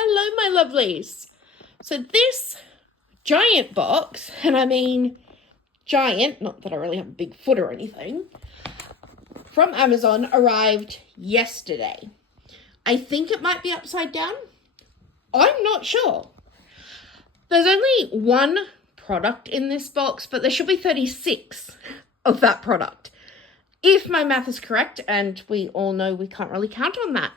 Hello, my lovelies. So this giant box, and I mean giant, not that I really have a big foot or anything, from Amazon arrived yesterday. I think it might be upside down. I'm not sure. There's only one product in this box, but there should be 36 of that product. If my math is correct, and we all know we can't really count on that.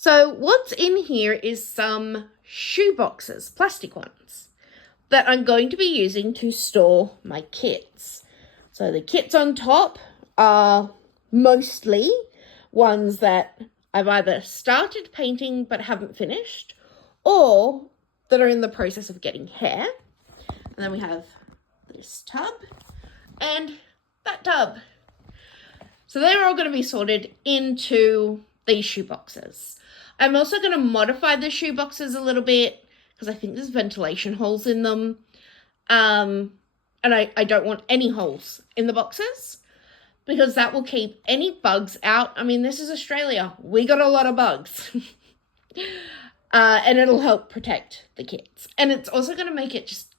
So what's in here is some shoe boxes, plastic ones, that I'm going to be using to store my kits. So the kits on top are mostly ones that I've either started painting but haven't finished, or that are in the process of getting hair. And then we have this tub and that tub. So they're all going to be sorted into these shoe boxes. I'm also going to modify the shoe boxes a little bit because I think there's ventilation holes in them. And I don't want any holes in the boxes because that will keep any bugs out. I mean, this is Australia. We got a lot of bugs. And it'll help protect the kits. And it's also going to make it just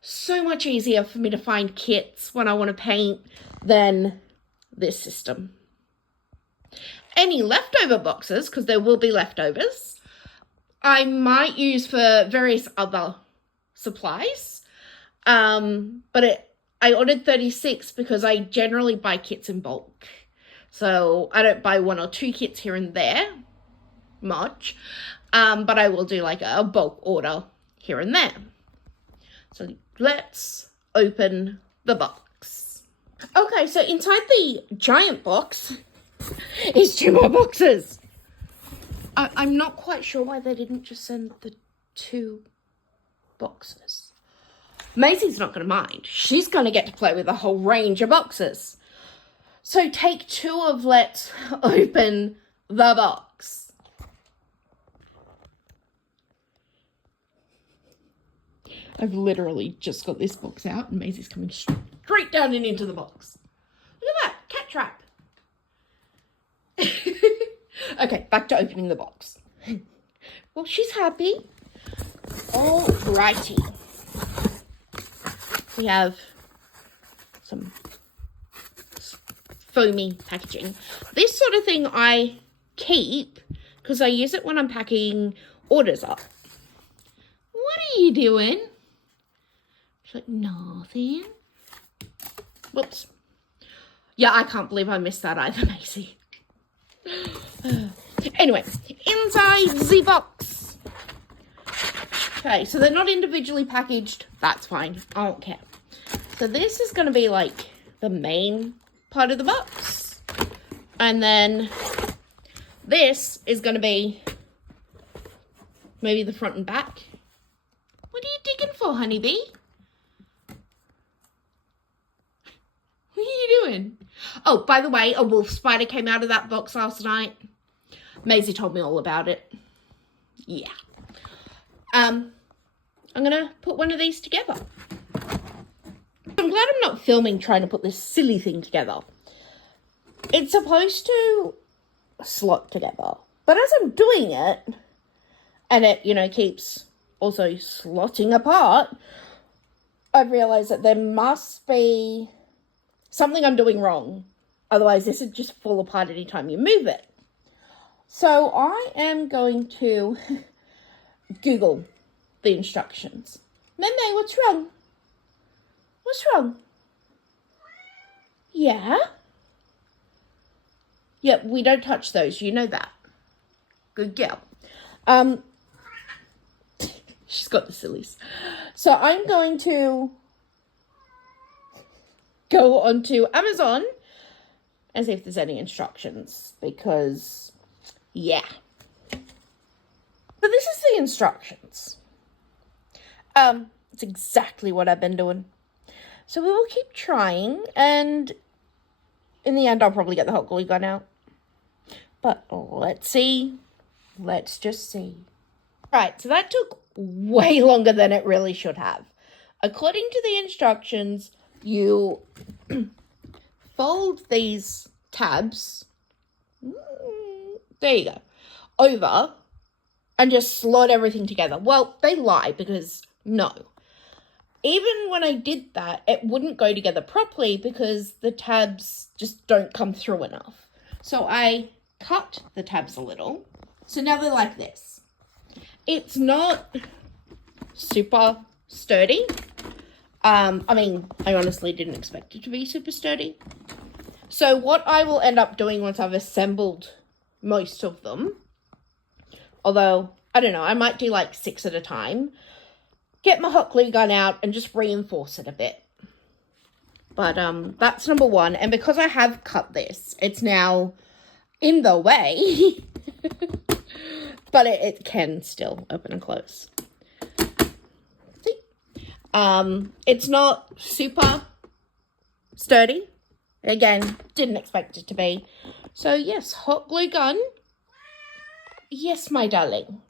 so much easier for me to find kits when I want to paint than this system. Any leftover boxes, because there will be leftovers, I might use for various other supplies. But I ordered 36 because I generally buy kits in bulk. So I don't buy one or two kits here and there much. But I will do like a bulk order here and there. So let's open the box. Okay, so inside the giant box is two more boxes. I'm not quite sure why they didn't just send the two boxes. Maisie's not going to mind. She's going to get to play with a whole range of boxes. So take two of let's open the box. I've literally just got this box out and Maisie's coming straight down and into the box. Look at that, cat trap. Okay, back to opening the box. Well, she's happy. Alrighty. We have some foamy packaging. This sort of thing I keep because I use it when I'm packing orders up. What are you doing? She's like, nothing. Whoops. Yeah, I can't believe I missed that either, Maisie. Anyway, inside the box. Okay, so they're not individually packaged. That's fine. I don't care. So this is going to be like the main part of the box. And then this is going to be maybe the front and back. What are you digging for, honeybee? What are you doing? Oh, by the way, a wolf spider came out of that box last night. Maisie told me all about it. Yeah. I'm going to put one of these together. I'm glad I'm not filming trying to put this silly thing together. It's supposed to slot together. But as I'm doing it, and it, keeps also slotting apart, I've realised that there must be something I'm doing wrong. Otherwise, this would just fall apart anytime you move it. So I am going to Google the instructions. Meme, what's wrong? What's wrong? Yeah? Yeah, we don't touch those. You know that. Good girl. She's got the sillies. So I'm going to go onto Amazon and see if there's any instructions because, yeah. But this is the instructions. It's exactly what I've been doing. So we will keep trying, and in the end, I'll probably get the hot glue gun out. But let's see. Let's just see. Right, so that took way longer than it really should have. According to the instructions, you fold these tabs, there you go, over and just slot everything together. Well, they lie because no. Even when I did that, it wouldn't go together properly because the tabs just don't come through enough. So I cut the tabs a little. So now they're like this. It's not super sturdy. I mean, I honestly didn't expect it to be super sturdy. So what I will end up doing once I've assembled most of them, although, I don't know, I might do like 6 at a time, get my hot glue gun out and just reinforce it a bit. But that's number 1. And because I have cut this, it's now in the way. But it can still open and close. See? It's not super sturdy. Again, didn't expect it to be. So yes, hot glue gun. Yes, my darling.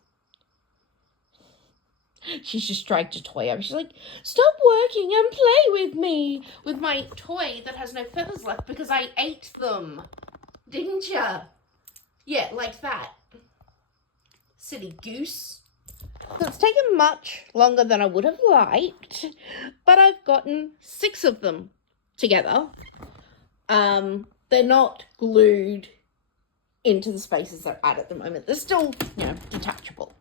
She's just dragged a toy over. She's like, stop working and play with me. With my toy that has no feathers left because I ate them. Didn't ya? Yeah, like that. Silly goose. So it's taken much longer than I would have liked, but I've gotten 6 of them together. They're not glued into the spaces they're at the moment. They're still, detachable.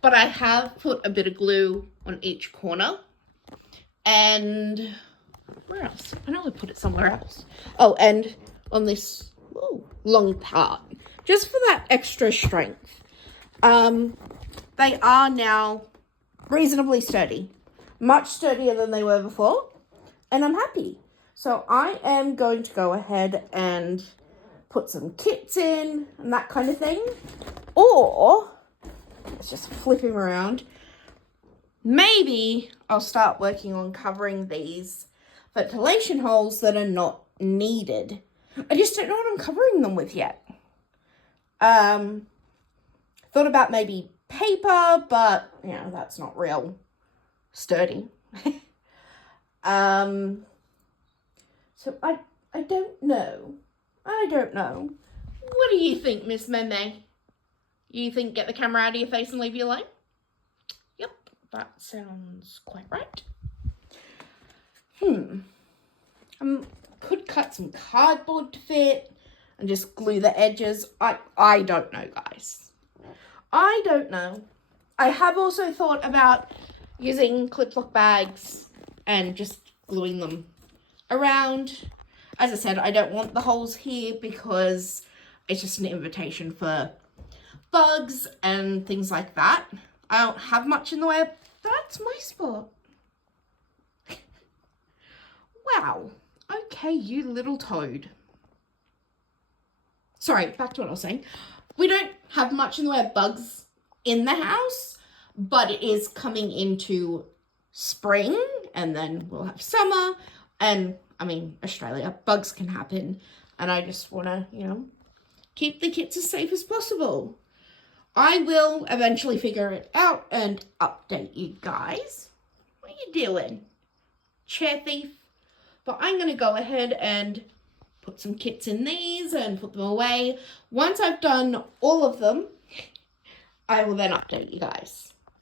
But I have put a bit of glue on each corner. And where else? I know I put it somewhere else. Oh, and on this long part. Just for that extra strength. They are now reasonably sturdy. Much sturdier than they were before. And I'm happy. So I am going to go ahead and put some kits in and that kind of thing. Or, let's just flip him around. Maybe I'll start working on covering these ventilation holes that are not needed. I just don't know what I'm covering them with yet. Thought about maybe paper, but, that's not real sturdy. So I don't know. I don't know. What do you think, Miss Meme? You think get the camera out of your face and leave you alone? Yep, that sounds quite right. Could cut some cardboard to fit and just glue the edges. I don't know, guys. I don't know. I have also thought about using clip lock bags and just gluing them around. As I said, I don't want the holes here because it's just an invitation for bugs and things like that. I don't have much in the way of... That's my spot. Wow. Okay, you little toad. Sorry, back to what I was saying. We don't have much in the way of bugs in the house, but it is coming into spring, and then we'll have summer, and, Australia, bugs can happen, and I just want to, keep the kits as safe as possible. I will eventually figure it out and update you guys. What are you doing, chair thief? But I'm going to go ahead and put some kits in these and put them away. Once I've done all of them, I will then update you guys.